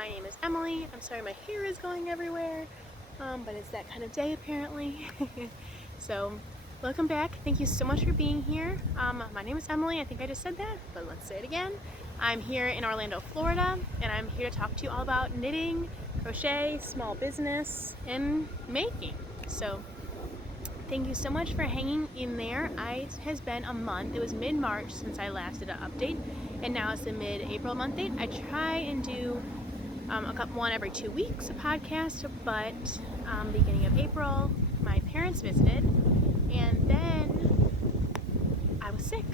My name is Emily. I'm sorry my hair is going everywhere, but it's that kind of day apparently. So, welcome back. Thank you so much for being here. My name is Emily. I think I just said that, but let's say it again. I'm here in Orlando, Florida, and I'm here to talk to you all about knitting, crochet, small business, and making. So, thank you so much for hanging in there. It has been a month. It was mid-March since I last did an update, and now it's the mid-April month date. I try and do one every 2 weeks, a podcast, but beginning of April, my parents visited, and then I was sick.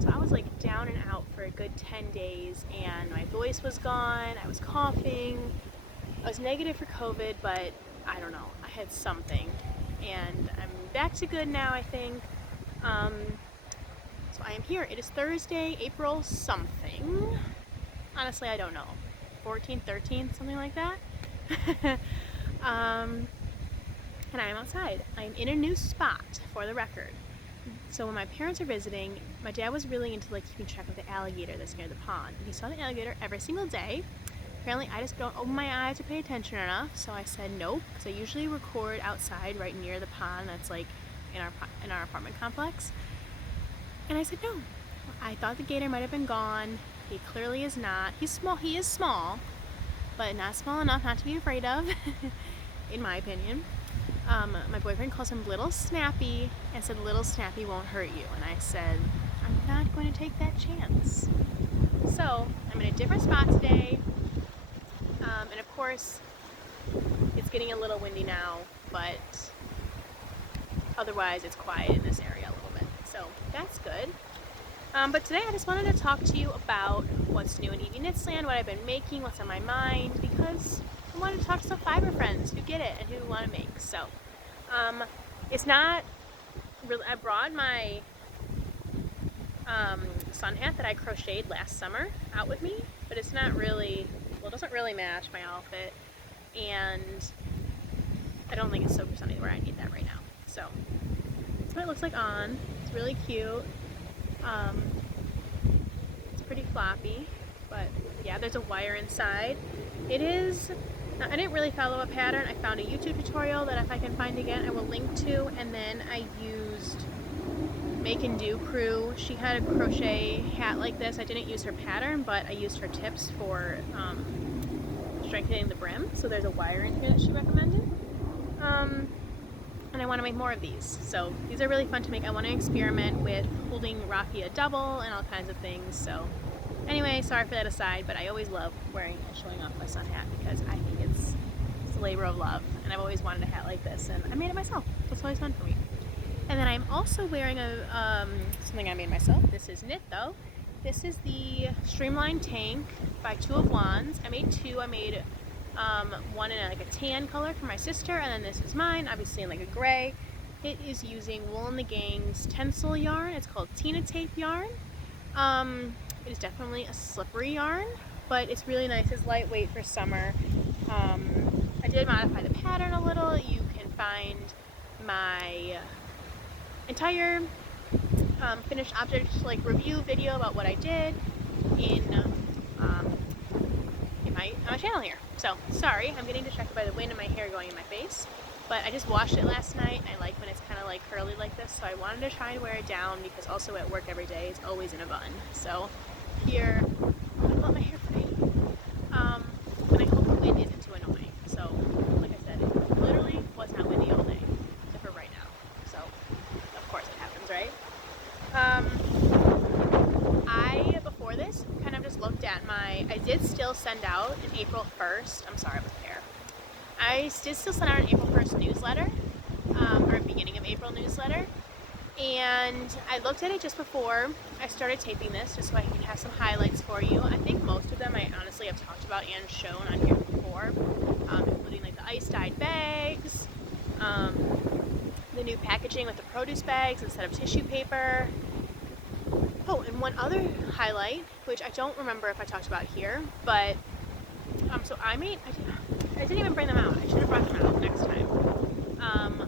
So I was like down and out for a good 10 days, and my voice was gone, I was coughing, I was negative for COVID, but I don't know, I had something, and I'm back to good now, I think. So I am here. It is Thursday, April something. Honestly, I don't know. 14th, 13th, something like that. And I am outside. I am in a new spot, for the record. So when my parents are visiting, my dad was really into like keeping track of the alligator that's near the pond. And he saw the alligator every single day. Apparently I just don't open my eyes or pay attention enough, so I said nope, because I usually record outside right near the pond that's like in our apartment complex. And I said no. I thought the gator might have been gone. He clearly is not. He's small. He is small, but not small enough not to be afraid of, in my opinion. My boyfriend calls him Little Snappy and said Little Snappy won't hurt you. And I said, I'm not going to take that chance. So I'm in a different spot today. And of course, it's getting a little windy now, but otherwise it's quiet in this area a little bit. So that's good. But today I just wanted to talk to you about what's new in EBKnitsland, what I've been making, what's on my mind, because I wanted to talk to some fiber friends who get it and who want to make. So, it's not really, I brought my sun hat that I crocheted last summer out with me, but it's not really, well, it doesn't really match my outfit, and I don't think it's super sunny where I need that right now. So, that's what it looks like on. It's really cute. It's pretty floppy, but yeah, there's a wire inside. It is, I didn't really follow a pattern. I found a YouTube tutorial that if I can find again, I will link to, and then I used Make and Do Crew. She had a crochet hat like this. I didn't use her pattern, but I used her tips for strengthening the brim. So there's a wire in here that she recommended. And I want to make more of these. So these are really fun to make. I want to experiment with holding raffia double and all kinds of things. So anyway, sorry for that aside, but I always love wearing and showing off my sun hat because I think it's a labor of love, and I've always wanted a hat like this, and I made it myself. So it's always fun for me. And then I'm also wearing something I made myself. This is knit though. This is the Streamlined Tank by Two of Wands. I made two. I made one in like a tan color for my sister, and then this is mine, obviously in like a gray. It is using Wool and the Gang's Tencel yarn. It's called Tina Tape yarn. It is definitely a slippery yarn, but it's really nice. It's lightweight for summer. I did modify the pattern a little. You can find my entire finished object like review video about what I did on my channel here. So, sorry, I'm getting distracted by the wind and my hair going in my face, but I just washed it last night. I like when it's kind of like curly like this, so I wanted to try and wear it down because also at work every day it's always in a bun. So, here, I love my hair pretty. And I hope the wind isn't too annoying. So, like I said, it literally was not windy all day, except for right now. So, of course it happens, right? Before this, kind of just looked at I did still send out an April 1st, I'm sorry with hair. I did still send out an April 1st newsletter, or beginning of April newsletter, and I looked at it just before I started taping this, just so I can have some highlights for you. I think most of them I honestly have talked about and shown on here before, including like the ice-dyed bags, the new packaging with the produce bags instead of tissue paper. Oh, and one other highlight, which I don't remember if I talked about here, but so I didn't even bring them out. I should have brought them out next time,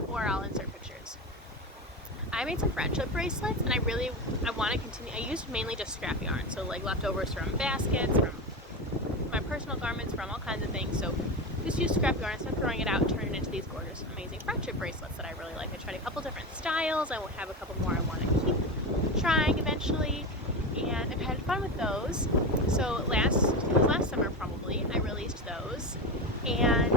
or I'll insert pictures. I made some friendship bracelets, and I want to continue. I used mainly just scrap yarn, so like leftovers from baskets, from my personal garments, from all kinds of things. So just use scrap yarn instead of throwing it out and turn it into these gorgeous, amazing friendship bracelets that I really like. I tried a couple different styles. I will have a couple more I want to keep trying eventually, and I've had fun with those. So last summer probably, I released those, and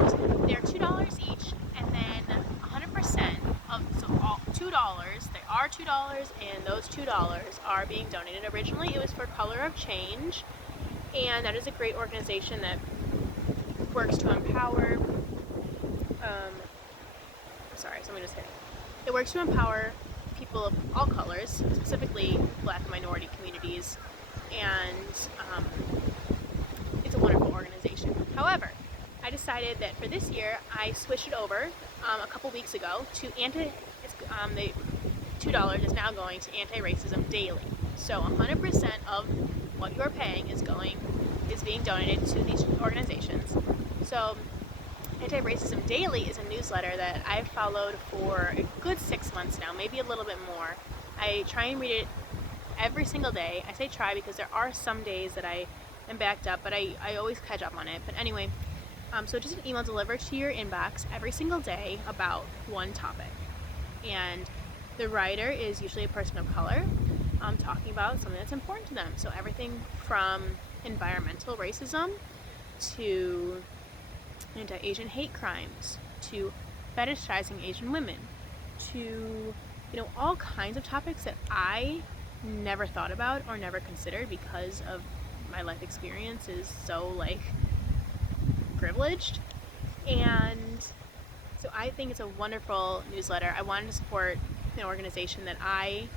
they're $2 each, and then 100% of, so all $2, they are $2, and those $2 are being donated. Originally it was for Color of Change, and that is a great organization that works to empower, sorry, somebody just hit. It works to empower people of all colors, specifically Black and minority communities, and it's a wonderful organization. However, I decided that for this year, I switched it over a couple weeks ago to the $2 is now going to Anti-Racism Daily. So 100% of what you're paying is being donated to these organizations. So Anti-Racism Daily is a newsletter that I've followed for a good 6 months now, maybe a little bit more. I try and read it every single day. I say try because there are some days that I am backed up, but I always catch up on it. But anyway, so just an email delivered to your inbox every single day about one topic. And the writer is usually a person of color, talking about something that's important to them. So everything from environmental racism to anti-Asian hate crimes, to fetishizing Asian women, to all kinds of topics that I never thought about or never considered because of my life experience is so privileged. And so I think it's a wonderful newsletter. I wanted to support an organization that I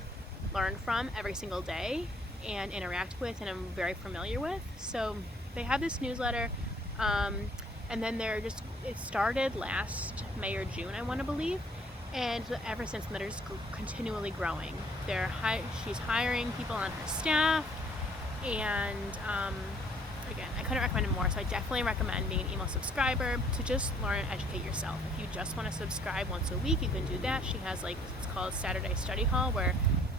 learn from every single day and interact with and I'm very familiar with. So they have this newsletter, and then it started last May or June, I want to believe, and ever since then they're just continually growing. She's hiring people on her staff, and again, I couldn't recommend it more, so I definitely recommend being an email subscriber to just learn and educate yourself. If you just want to subscribe once a week, you can do that. She has it's called Saturday Study Hall, where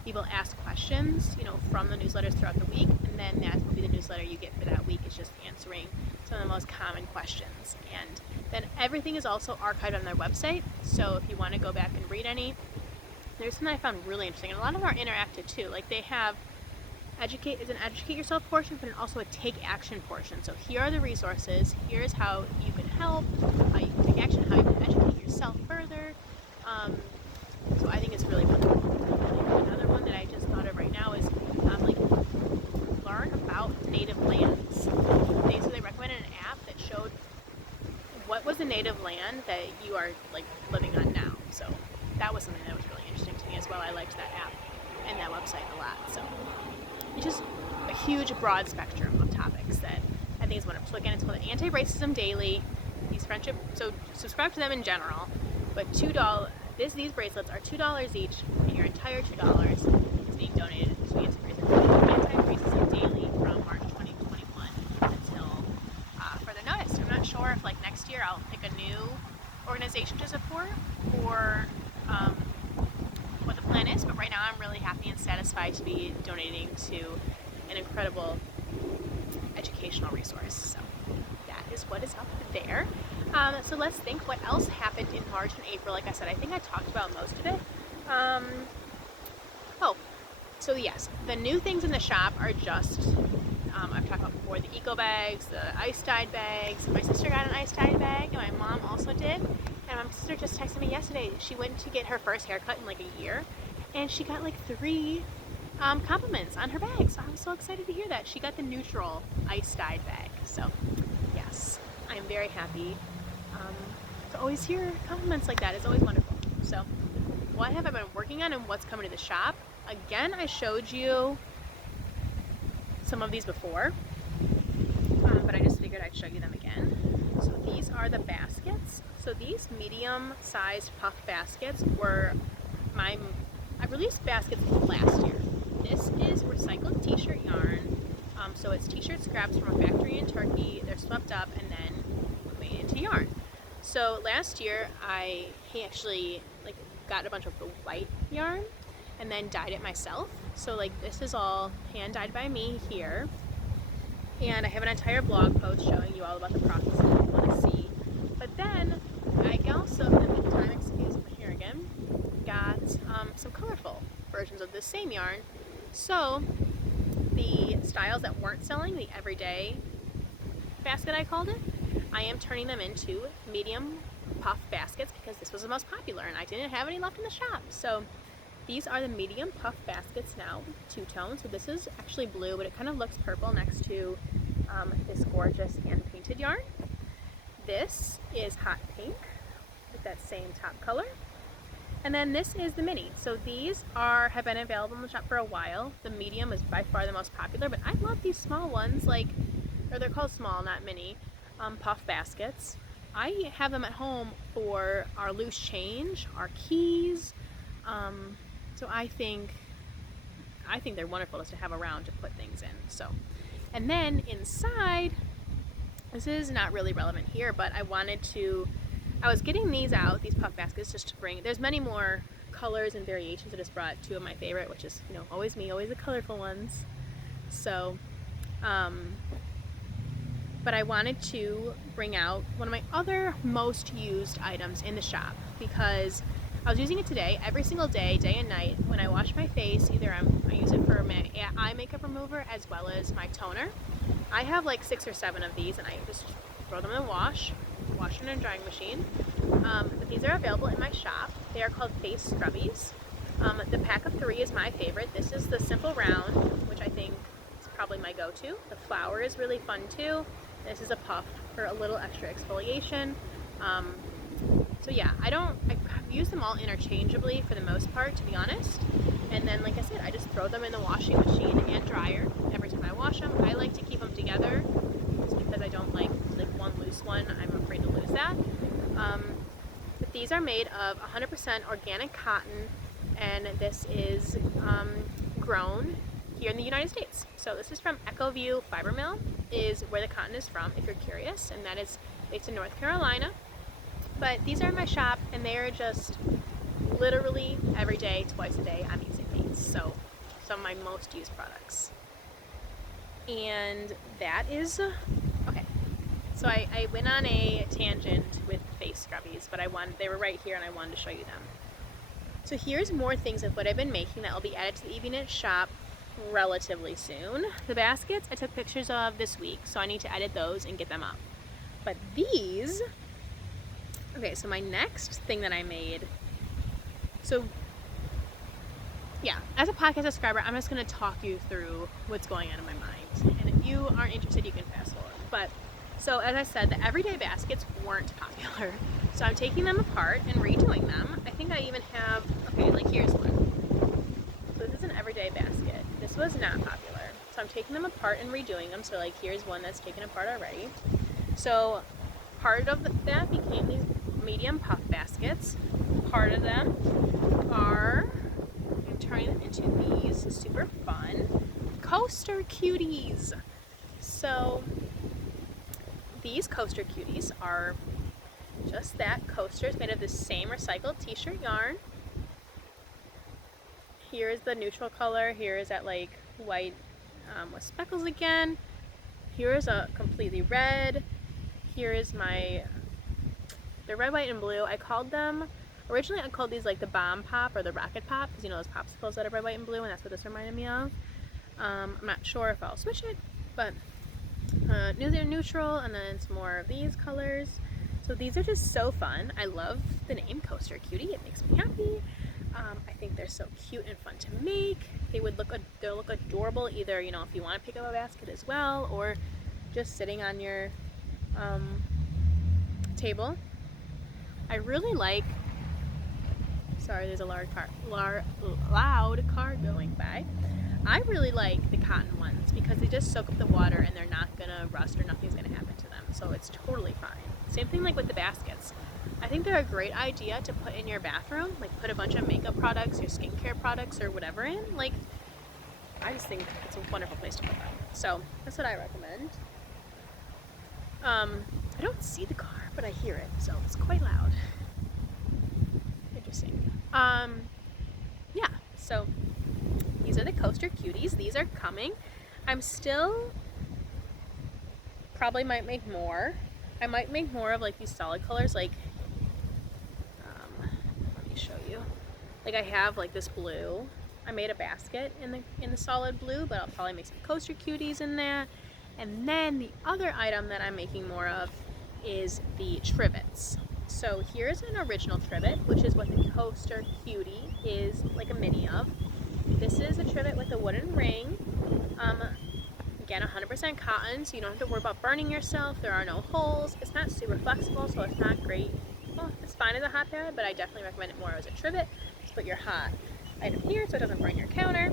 people ask questions, from the newsletters throughout the week, and then that will be the newsletter you get for that week. It's just answering some of the most common questions. And then everything is also archived on their website, so if you want to go back and read any, there's something I found really interesting, and a lot of them are interactive too. They have educate yourself portion, but also a take action portion. So here are the resources, here's how you can help, how you can take action, how you can educate yourself further. So I think it's really wonderful. Another one that I just thought of right now is learn about native lands. They recommended an app that showed what was the native land that you are living on now. So that was something that was really interesting to me as well. I liked that app and that website a lot. So it's just a huge broad spectrum of topics that I think is wonderful. So again, it's called the Anti-Racism Daily. So subscribe to them in general, but $2. These bracelets are $2 each, and your entire $2 is being donated to Anti-Racism Daily from March 2021 until further notice. I'm not sure if next year I'll pick a new organization to support or what the plan is, but right now I'm really happy and satisfied to be donating to an incredible educational resource. So that is what is up there. So let's think what else happened in March and April. Like I said, I think I talked about most of it. So yes, the new things in the shop are just, I've talked about before, the eco bags, the ice-dyed bags. My sister got an ice-dyed bag, and my mom also did. And my sister just texted me yesterday. She went to get her first haircut in a year, and she got 3 compliments on her bag. So I was so excited to hear that. She got the neutral ice-dyed bag. So yes, I'm very happy to always hear compliments like that. It's always wonderful. So what have I been working on and what's coming to the shop? Again, I showed you some of these before, but I just figured I'd show you them again. So these are the baskets. So these medium-sized puff baskets were I released baskets last year. This is recycled t-shirt yarn. So it's t-shirt scraps from a factory in Turkey. They're swept up and then made into yarn. So last year I actually got a bunch of the white yarn and then dyed it myself. So this is all hand dyed by me here. and I have an entire blog post showing you all about the process if you want to see. But then I also, in the meantime, excuse my hair again, got some colorful versions of this same yarn. So the styles that weren't selling, the everyday basket I called it, I am turning them into medium puff baskets because this was the most popular and I didn't have any left in the shop. So these are the medium puff baskets now, two-tone. So this is actually blue, but it kind of looks purple next to this gorgeous hand-painted yarn. This is hot pink with that same top color. And then this is the mini. So these have been available in the shop for a while. The medium is by far the most popular, but I love these small ones, or they're called small, not mini, puff baskets. I have them at home for our loose change, our keys. So I think they're wonderful just to have around to put things in. So, and then inside, this is not really relevant here, but I was getting these out, these puff baskets, just to bring, there's many more colors and variations. I just brought two of my favorite, which is, always me, always the colorful ones. So, but I wanted to bring out one of my other most used items in the shop because I was using it today, every single day, day and night. When I wash my face, either I use it for my eye makeup remover as well as my toner. I have like 6 or 7 of these and I just throw them in the wash it in a drying machine. But these are available in my shop. They are called face scrubbies. The pack of 3 is my favorite. This is the simple round, which I think is probably my go-to. The flower is really fun too. This is a puff for a little extra exfoliation. So yeah, I use them all interchangeably for the most part, to be honest. And then, like I said, I just throw them in the washing machine and dryer every time I wash them. I like to keep them together just because I don't like one loose one. I'm afraid to lose that. But these are made of 100% organic cotton, and this is grown here in the United States. So this is from EchoView Fiber Mill, is where the cotton is from, if you're curious, and that is based in North Carolina. But these are in my shop, and they are just literally every day, twice a day, I'm using these. So some of my most used products. And that is, okay. So I went on a tangent with face scrubbies, but they were right here and I wanted to show you them. So here's more things of what I've been making that will be added to the EBKnit shop relatively soon. The baskets I took pictures of this week, so I need to edit those and get them up. But these, okay, so my next thing that I made, so yeah, as a podcast subscriber, I'm just going to talk you through what's going on in my mind. And if you aren't interested, you can fast forward. But, so as I said, the everyday baskets weren't popular. So I'm taking them apart and redoing them. I think I even have, okay, like here's one. So this is an everyday basket. This was not popular. So I'm taking them apart and redoing them. So like here's one that's taken apart already. So part of that became these medium puff baskets. Part of them are, I'm turning them into these super fun coaster cuties. So these coaster cuties are just that, coasters made of the same recycled t-shirt yarn. Here's the neutral color. Here is that like white with speckles again. Here is a completely red. Here is they're red, white, and blue. Originally I called these like the bomb pop or the rocket pop, because those popsicles that are red, white, and blue, and that's what this reminded me of. I'm not sure if I'll switch it, but they're neutral, and then some more of these colors. So these are just so fun. I love the name Coaster Cutie. It makes me happy. I think they're so cute and fun to make. They'll look adorable either, if you want to pick up a basket as well, or just sitting on your table. I really like, sorry, there's a loud car going by. I really like the cotton ones because they just soak up the water and they're not gonna rust or nothing's gonna happen to them. So it's totally fine. Same thing like with the baskets. I think they're a great idea to put in your bathroom, like put a bunch of makeup products or skincare products or whatever in. Like, I just think it's a wonderful place to put them. So that's what I recommend. I don't see the car, but I hear it, so it's quite loud. Interesting. Yeah, so these are the coaster cuties. These are coming. I'm still probably might make more. I might make more of like these solid colors, like, let me show you. Like I have like this blue. I made a basket in the solid blue, but I'll probably make some coaster cuties in that. And then the other item that I'm making more of is the trivets. So here's an original trivet, which is what the coaster cutie is like a mini of. This is a trivet with a wooden ring. Again, 100% cotton, so you don't have to worry about burning yourself. There are no holes. It's not super flexible, so it's not great. Well, it's fine as a hot pad, but I definitely recommend it more as a trivet. Just put your hot item here so it doesn't burn your counter.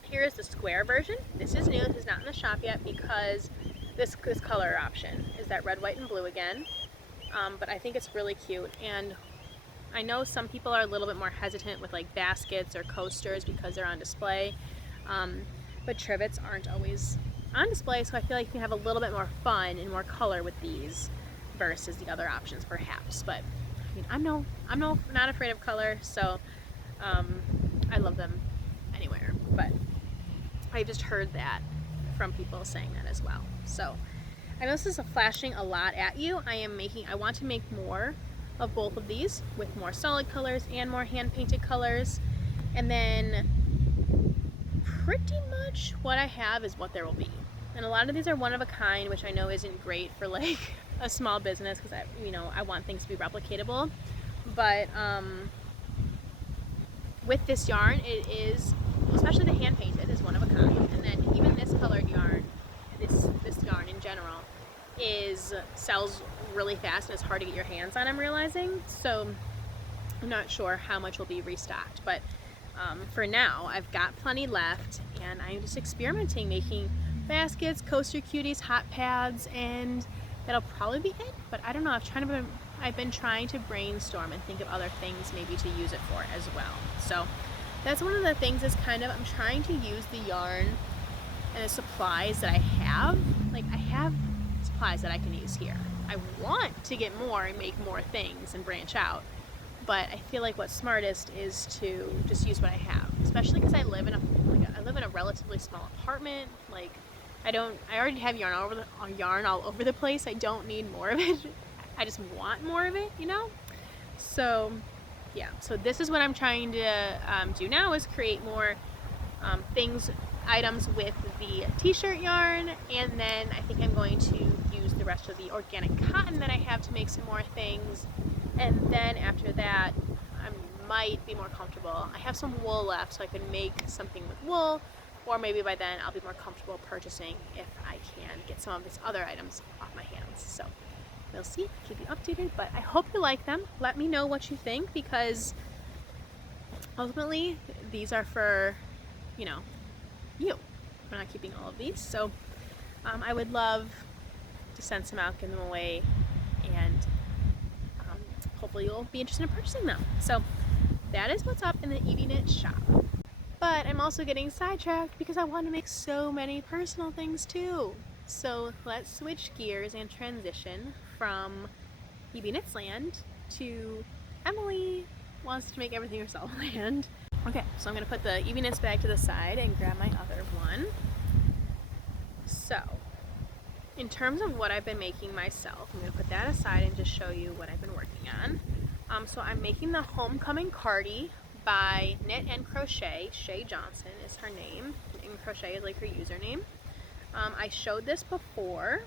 Here is the square version. This is new. This is not in the shop yet because this color option is that red, white, and blue again. But I think it's really cute, and I know some people are a little bit more hesitant with like baskets or coasters because they're on display, but trivets aren't always on display, so I feel like you can have a little bit more fun and more color with these versus the other options perhaps. But I mean, I'm not afraid of color, so I love them anywhere, but I just heard that from people saying that as well. So I know this is flashing a lot at you. I want to make more of both of these with more solid colors and more hand painted colors. And then pretty much what I have is what there will be. And a lot of these are one of a kind, which I know isn't great for like a small business because I want things to be replicatable. But with this yarn, it is, especially the hand painted, is one of a kind. And then even this colored yarn, this yarn in general, sells really fast and it's hard to get your hands on, I'm realizing. So I'm not sure how much will be restocked, but for now I've got plenty left, and I'm just experimenting, making baskets, coaster cuties, hot pads, and that'll probably be it. But I don't know, I've been trying to brainstorm and think of other things maybe to use it for as well. So that's one of the things, is kind of, I'm trying to use the yarn and the supplies that I have. Like, I have supplies that I can use here. I want to get more and make more things and branch out, but I feel like what's smartest is to just use what I have, especially because I live in a relatively small apartment. Like, I already have yarn all over the place. I don't need more of it. I just want more of it, So yeah, so this is what I'm trying to do now, is create more items with the t-shirt yarn, and then I think I'm going to use the rest of the organic cotton that I have to make some more things. And then after that, I might be more comfortable. I have some wool left, so I could make something with wool, or maybe by then I'll be more comfortable purchasing if I can get some of these other items off my hands. So we'll see, keep you updated, but I hope you like them. Let me know what you think, because ultimately these are for, you. We're not keeping all of these, so I would love to send some out, give them away, and hopefully you'll be interested in purchasing them. So that is what's up in the EBKnit shop. But I'm also getting sidetracked because I want to make so many personal things too. So let's switch gears and transition from EBKnits land to Emily wants to make everything herself land. Okay, so I'm going to put the EBKnits bag to the side and grab my other one. So, in terms of what I've been making myself, I'm going to put that aside and just show you what I've been working on. So I'm making the Homecoming Cardi by Knit and Crochet. Shay Johnson is her name, and Crochet is like her username. I showed this before,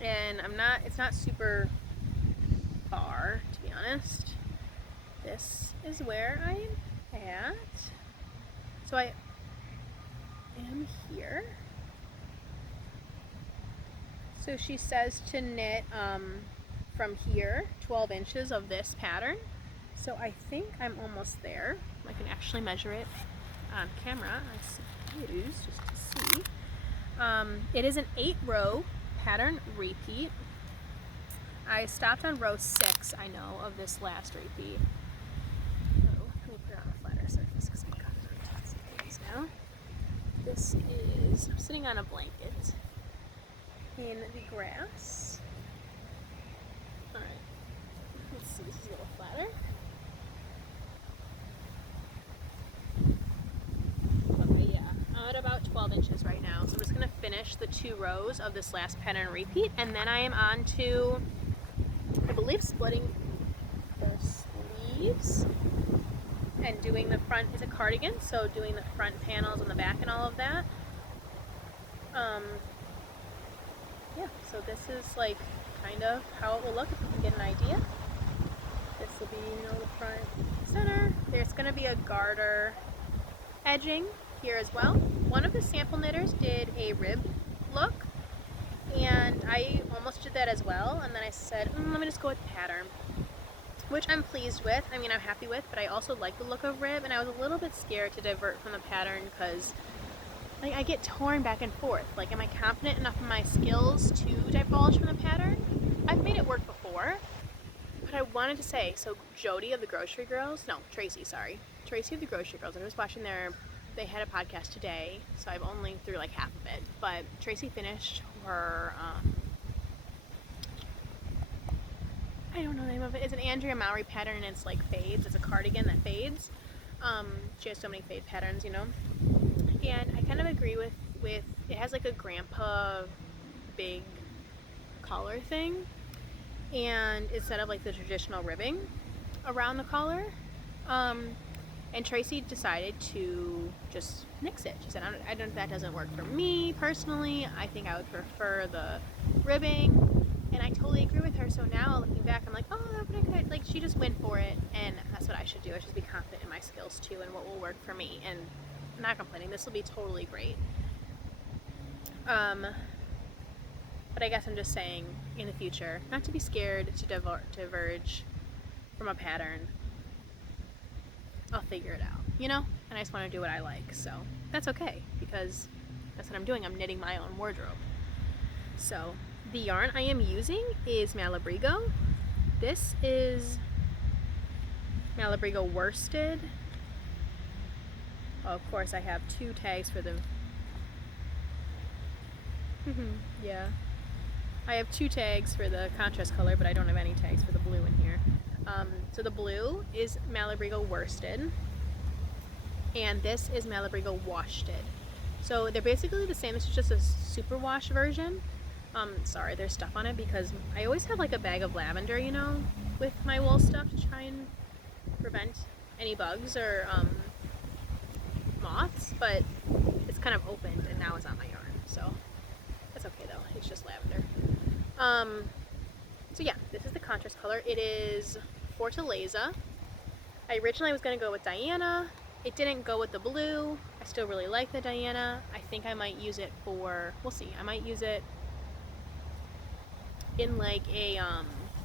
and it's not super far, to be honest. This is where I am at. So I am here. So she says to knit from here 12 inches of this pattern. So I think I'm almost there. I can actually measure it on camera, I suppose, just to see. It is an 8-row pattern repeat. I stopped on row 6, I know, of this last repeat. Oh, let me put it on a flatter surface because I've got it on tons of things now. This is, I'm sitting on a blanket in the grass. Alright, let's see, this is a little flatter. Okay, yeah, I'm at about 12 inches right now. now. So I'm just going to finish the 2 rows of this last pattern repeat, and then I am on to, I believe, splitting the sleeves and doing the front. It's a cardigan, so doing the front panels on the back and all of that. Yeah, so this is like kind of how it will look, if you can get an idea. This will be, you know, the front center. There's going to be a garter edging here as well. One of the sample knitters did a rib look, and I almost did that as well, and then I said, let me just go with pattern, which I'm pleased with. I mean, I'm happy with, but I also like the look of rib, and I was a little bit scared to divert from the pattern because like I get torn back and forth. Like, am I confident enough in my skills to divulge from the pattern? I've made it work before, but I wanted to say, so Jody of the Grocery Girls, no, Tracy, sorry. Tracy of the Grocery Girls, I was watching they had a podcast today, so I've only through like half of it, but Tracy finished her, I don't know the name of it. It's an Andrea Mowry pattern, and it's like fades. It's a cardigan that fades. She has so many fade patterns, you know. And I kind of agree with it has like a grandpa big collar thing, and instead of like the traditional ribbing around the collar, and Tracy decided to just nix it. She said, I don't that doesn't work for me personally. I think I would prefer the ribbing. And I totally agree with her. So now looking back, I'm like, oh, that would have good. Like, she just went for it, and that's what I should do. I should be confident in my skills too, and what will work for me. And I'm not complaining. This will be totally great. But I guess I'm just saying, in the future, not to be scared to diverge from a pattern. I'll figure it out, you know? And I just want to do what I like. So that's okay, because that's what I'm doing. I'm knitting my own wardrobe. So the yarn I am using is Malabrigo. This is Malabrigo worsted. Oh, of course I have 2 tags for the yeah, I have 2 tags for the contrast color, but I don't have any tags for the blue in here. So the blue is Malabrigo worsted, and this is Malabrigo washted. So they're basically the same. It's just a superwash version. Sorry, there's stuff on it because I always have like a bag of lavender, you know, with my wool stuff to try and prevent any bugs or moths, but it's kind of opened and now it's on my yarn, so that's okay though. It's just lavender. So yeah, this is the contrast color. It is Fortaleza. I originally was going to go with Diana. It didn't go with the blue. I still really like the Diana. I think I might use it for, we'll see, I might use it in like a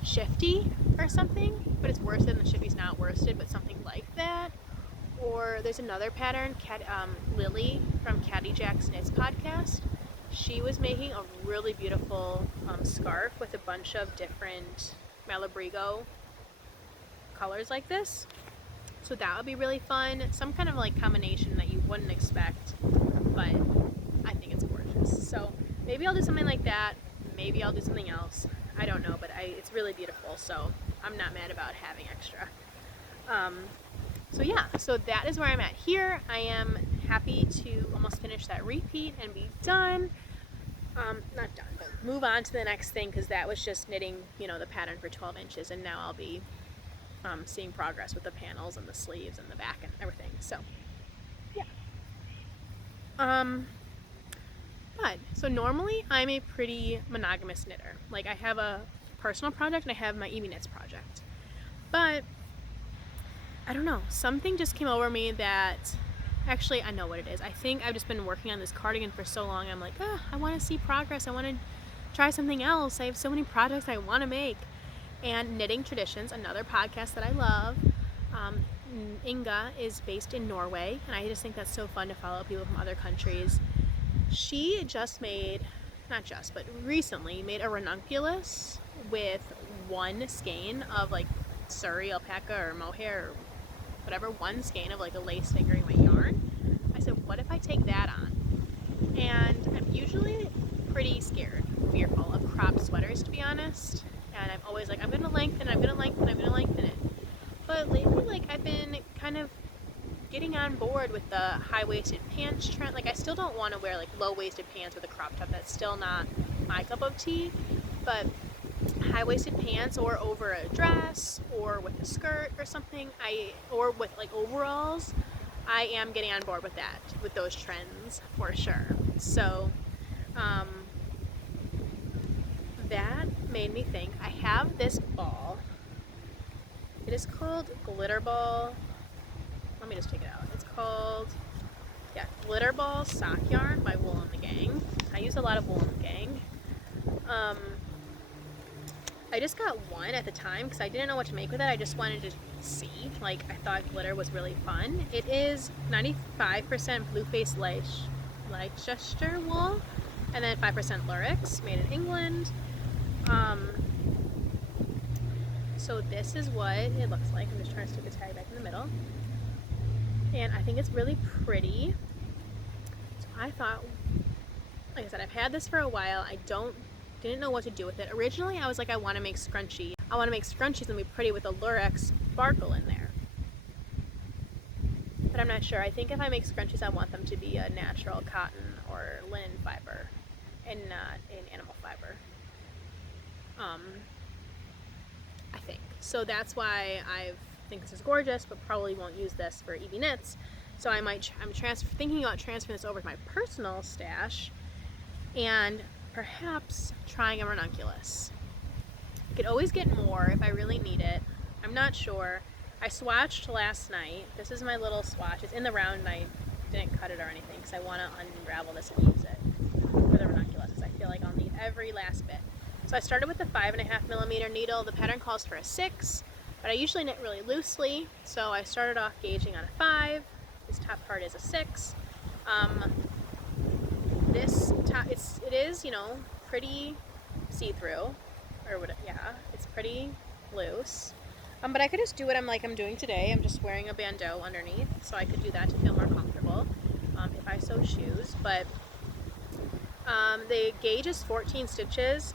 shifty or something, but it's worsted and the shifty's not worsted, but something like that. Or there's another pattern, Lily from Caddy Jack's Knits podcast. She was making a really beautiful scarf with a bunch of different Malabrigo colors like this. So that would be really fun. Some kind of like combination that you wouldn't expect, but I think it's gorgeous. So maybe I'll do something like that. Maybe I'll do something else. I don't know, but it's really beautiful, so I'm not mad about having extra. So yeah, so that is where I'm at here. I am happy to almost finish that repeat and be done. Not done, but move on to the next thing, because that was just knitting, you know, the pattern for 12 inches, and now I'll be seeing progress with the panels and the sleeves and the back and everything. So yeah. So normally I'm a pretty monogamous knitter. Like, I have a personal project and I have my EBKnits project. But I don't know, something just came over me that, actually I know what it is. I think I've just been working on this cardigan for so long. I'm like, I want to see progress. I want to try something else. I have so many projects I want to make. And Knitting Traditions, another podcast that I love, Inga is based in Norway, and I just think that's so fun to follow people from other countries. She just made, not just, but recently made a ranunculus with one skein of like Surrey alpaca or mohair or whatever, one skein of like a lace fingering weight yarn. I said, what if I take that on? And I'm usually pretty scared, fearful of cropped sweaters, to be honest. And I'm always like, I'm gonna lengthen it. But lately, like, I've been kind of getting on board with the high-waisted pants trend. Like, I still don't want to wear like low-waisted pants with a crop top. That's still not my cup of tea. But high-waisted pants, or over a dress, or with a skirt or something, or with like overalls, I am getting on board with that, with those trends for sure. So that made me think. I have this ball. It is called Glitter Ball. Let me just take it out. It's called, yeah, Glitter Ball Sock Yarn by Wool and the Gang. I use a lot of Wool and the Gang. I just got one at the time because I didn't know what to make with it. I just wanted to see. Like, I thought glitter was really fun. It is 95% Blueface Leicester wool, and then 5% Lurex, made in England. So this is what it looks like. I'm just trying to stick the tag back in the middle. And I think it's really pretty. So I thought, like I said, I've had this for a while. I didn't know what to do with it. Originally, I was like, I want to make scrunchies. I want to make scrunchies and be pretty with a Lurex sparkle in there. But I'm not sure. I think if I make scrunchies, I want them to be a natural cotton or linen fiber and not an animal fiber. I think. So that's why I think this is gorgeous, but probably won't use this for EB Knits. So I'm thinking about transferring this over to my personal stash and perhaps trying a ranunculus. I could always get more if I really need it. I'm not sure. I swatched last night. This is my little swatch. It's in the round and I didn't cut it or anything because I want to unravel this and use it for the ranunculus because I feel like I'll need every last bit. So I started with the 5.5mm needle. The pattern calls for a 6, but I usually knit really loosely. So I started off gauging on a 5. This top part is a 6. This top, it is, you know, pretty see-through, or what? Yeah, it's pretty loose. But I could just do what I'm doing today. I'm just wearing a bandeau underneath, so I could do that to feel more comfortable, if I so choose. But the gauge is 14 stitches.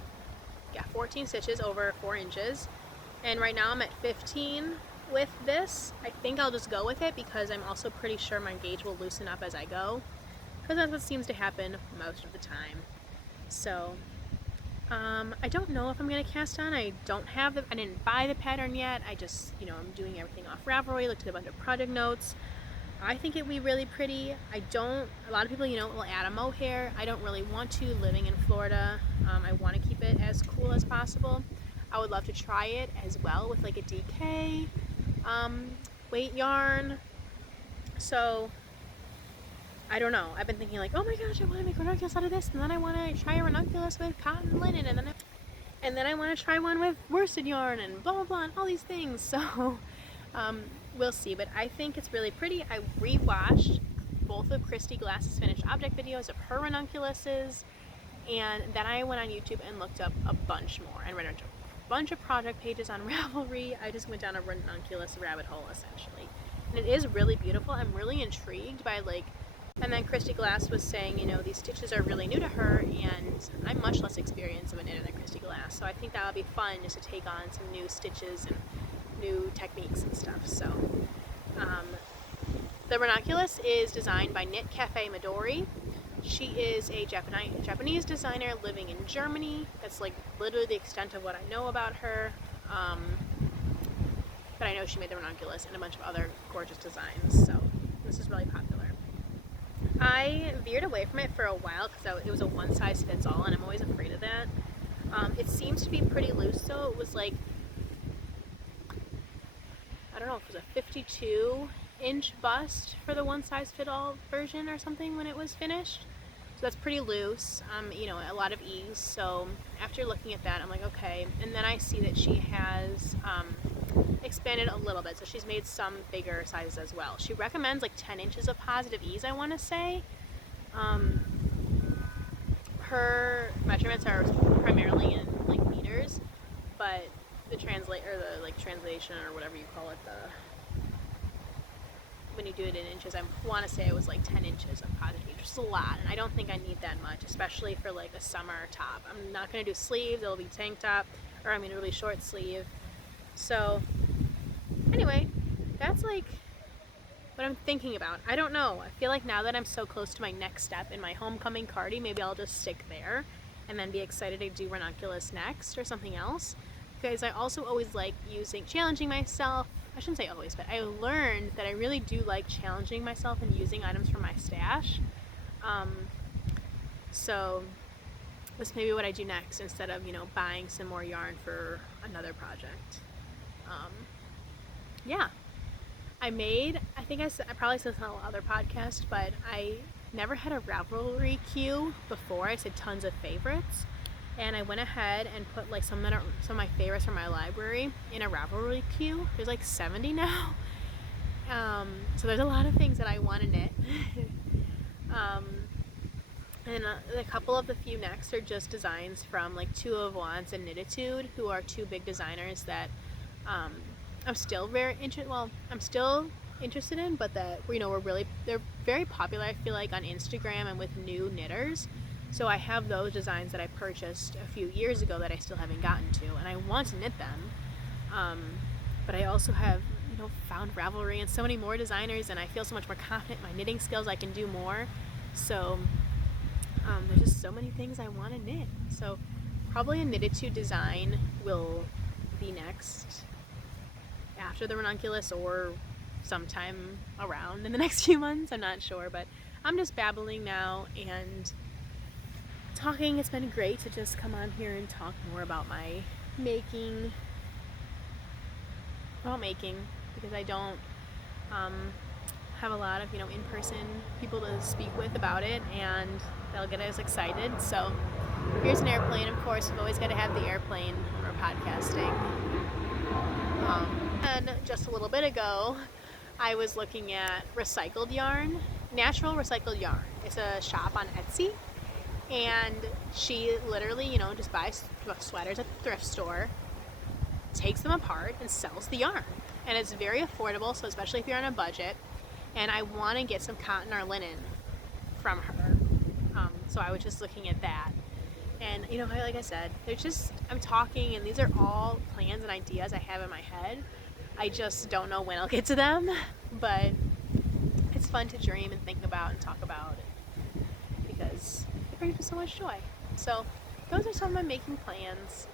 Yeah, 14 stitches over 4 inches. And right now I'm at 15 with this. I think I'll just go with it because I'm also pretty sure my gauge will loosen up as I go, because that's what seems to happen most of the time. So I don't know if I'm gonna cast on. I didn't buy the pattern yet. I just, you know, I'm doing everything off Ravelry, looked at a bunch of project notes. I think it would be really pretty. A lot of people, you know, will add a mohair. I don't really want to, living in Florida. I want to keep it as cool as possible. I would love to try it as well with like a DK weight yarn. So I don't know. I've been thinking like, oh my gosh, I want to make ranunculus out of this, and then I want to try a ranunculus with cotton linen, and then I want to try one with worsted yarn and blah blah blah and all these things. So we'll see. But I think it's really pretty. I rewatched both of Christy Glass's finished object videos of her ranunculuses, and then I went on YouTube and looked up a bunch more and read a bunch of project pages on Ravelry. I just went down a ranunculus rabbit hole essentially, and it is really beautiful. I'm really intrigued by like. And then Christy Glass was saying, you know, these stitches are really new to her, and I'm much less experienced of a knitter than Christy Glass, so I think that would be fun just to take on some new stitches and new techniques and stuff. So the ranunculus is designed by Knit Cafe Midori. She is a Japanese designer living in Germany. That's like literally the extent of what I know about her. But I know she made the ranunculus and a bunch of other gorgeous designs, so this is really popular. I veered away from it for a while because it was a one-size-fits-all, and I'm always afraid of that. It seems to be pretty loose, so it was like, I don't know if it was a 52-inch bust for the one-size-fit-all version or something when it was finished. So that's pretty loose, you know, a lot of ease. So after looking at that, I'm like, okay. And then I see that she has expanded a little bit, so she's made some bigger sizes as well. She recommends like 10 inches of positive ease, I want to say. Her measurements are primarily in like meters, but the translation or whatever you call it, when you do it in inches, I want to say it was like 10 inches of positive ease, which is a lot, and I don't think I need that much, especially for like a summer top. I'm not going to do sleeves, it'll be tank top, or I mean a really short sleeve. So anyway, that's like But I'm thinking about, I don't know. I feel like now that I'm so close to my next step in my homecoming Cardi, maybe I'll just stick there and then be excited to do Ranunculus next or something else. Because I also always like challenging myself. I shouldn't say always, but I learned that I really do like challenging myself and using items from my stash. So this may be what I do next instead of, buying some more yarn for another project. Yeah. I think I probably said this on another podcast, but I never had a Ravelry queue before. I said tons of favorites. And I went ahead and put like some of my favorites from my library in a Ravelry queue. There's like 70 now. So there's a lot of things that I want to knit. And a couple of the few next are just designs from like Two of Wands and Knititude, who are two big designers that I'm still interested in, but that they're very popular, I feel like, on Instagram and with new knitters. So I have those designs that I purchased a few years ago that I still haven't gotten to, and I want to knit them. But I also have, found Ravelry and so many more designers, and I feel so much more confident in my knitting skills. I can do more. So there's just so many things I want to knit. So probably a Knititude design will be next after the Ranunculus or sometime around in the next few months. I'm not sure, but I'm just babbling now and talking. It's been great to just come on here and talk more about my making, because I don't have a lot of in-person people to speak with about it, and they'll get us excited. So here's an airplane. Of course, you've always got to have the airplane when we're podcasting. And just a little bit ago, I was looking at recycled yarn, natural recycled yarn. It's a shop on Etsy, and she literally, just buys sweaters at the thrift store, takes them apart, and sells the yarn. And it's very affordable, so especially if you're on a budget. And I want to get some cotton or linen from her. So I was just looking at that. And, like I said, I'm talking, and these are all plans and ideas I have in my head. I just don't know when I'll get to them, but it's fun to dream and think about and talk about because it brings me so much joy. So those are some of my making plans.